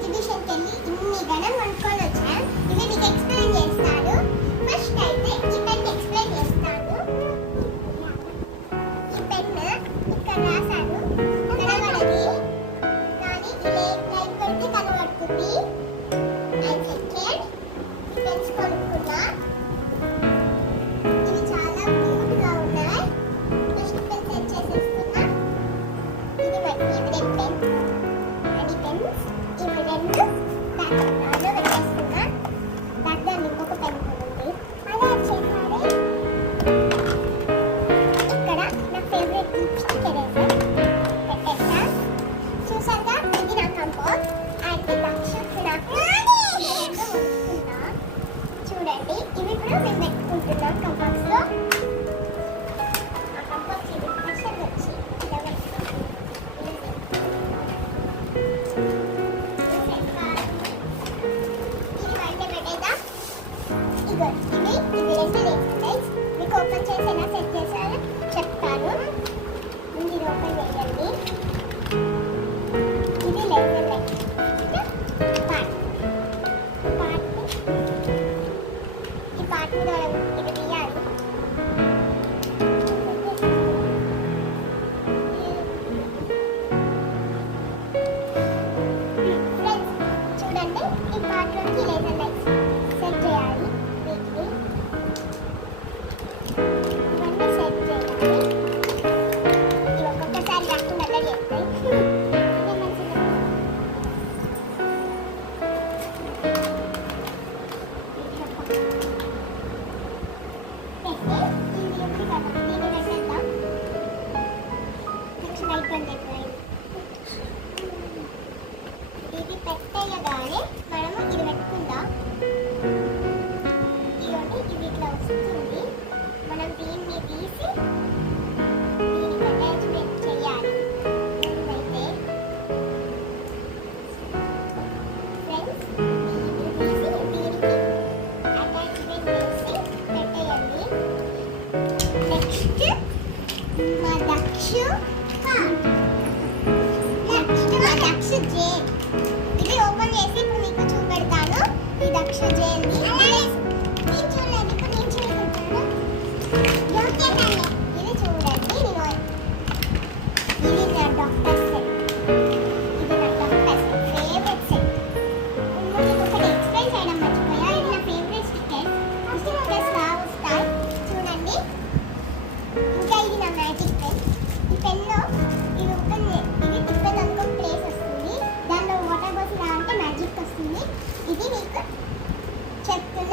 ఎగ్జిబిషన్కి వెళ్ళి ఇన్ని గణం కొనుక్కొని వచ్చాను. ఇది మీకు ఎక్స్ప్లెయిన్ చేస్తాను. ఫస్ట్ అయితే ఈ పెన్ ఎక్స్ప్లెయిన్ చేస్తాను. ఈ పెన్ ఇక్కడ రాశాను, కనబడది కానీ లైట్ పెడితే కనబడుతుంది. అండ్ సెకండ్ పెన్స్ కొనుక్కున్నా. ఇవి చాలా క్యూట్గా ఉన్నాయి. ఫస్ట్ పెన్ సెట్ చేసేస్తున్నా. ఇది మై ఫేవరెట్ పెన్. అది పెన్స్ ఇవి రెండు దాంట్లో పెట్టేస్తున్నా. దాంట్లో ఇంకొక పెన్ ఉంది. అలా చేయాలి. ఇక్కడ నా ఫేవరెట్ లిప్స్టిక్ ఎరేజర్ పెట్టేస్తా. చూసాక ఇది నా కంపోజ్. అయితే దక్షిణ నాకు చూడండి. ఇవి కూడా మేము పెట్టుకుంటున్నాం కంపోజ్లో. ఆ కంపోజ్ ఇది ఫస్ట్ వచ్చి ఇలా పెట్టుకుంటాం. ఇవి రెండు లేసర్ లైట్స్. మీకు ఓపెన్ చేసేలా సెట్ చేసాను చెప్తాను. ముందు ఇది ఓపెన్ చేయండి. ఇది లేసర్ లైట్ పార్ట్. ఈ పార్ట్ మీద ఇది తీయాలి. ఫ్రెండ్స్ చూడండి, ఈ పార్ట్లోకి లేసర్ లైట్స్ సెట్ చేయాలి. ఇవన్నీ సెట్ చేయాలి. ఇవి ఒక్కొక్కసారి రాకుండా చేస్తాయి. ఇది పెట్టేయగానే మనము ఇది పెట్టుకుందాం. ఇది ఇట్లా వస్తుంది. మనం దీన్ని తీసి దీనికి అటాచ్మెంట్ చేయాలి. అయితే ఫ్రెండ్స్ దీన్ని తీసి దీనికి అటాచ్మెంట్ చేసి పెట్టేయండి. నెక్స్ట్ మా దక్షు జే. ఇది ఓపెన్ చేసి ఇప్పుడు మీకు చూపెడతాను. ఈ దక్ష జేని ఇది చూడండి. ఇది నా డాక్టర్ సెట్. ఇది నా డాక్టర్ సెట్ ఫేవరెట్ సెట్. మీకు ఒకటి ఎక్స్ప్లెయిన్ చేయడం మర్చిపోయా. ఇది నా ఫేవరెట్ స్టిక్కర్. స్టిక్కర్స్ బాగా వస్తాయి చూడండి. ఇంకా ఇది నా మ్యాజిక్ పెన్. ఈ పెన్లో ఇది ఓపెన్ ఇది తిప్పని అనుకో ప్లేస్ వస్తుంది. దానిలో వాటర్ బాటిల్ అంటే మ్యాజిక్ వస్తుంది. ఇది మీకు చెప్తున్నా.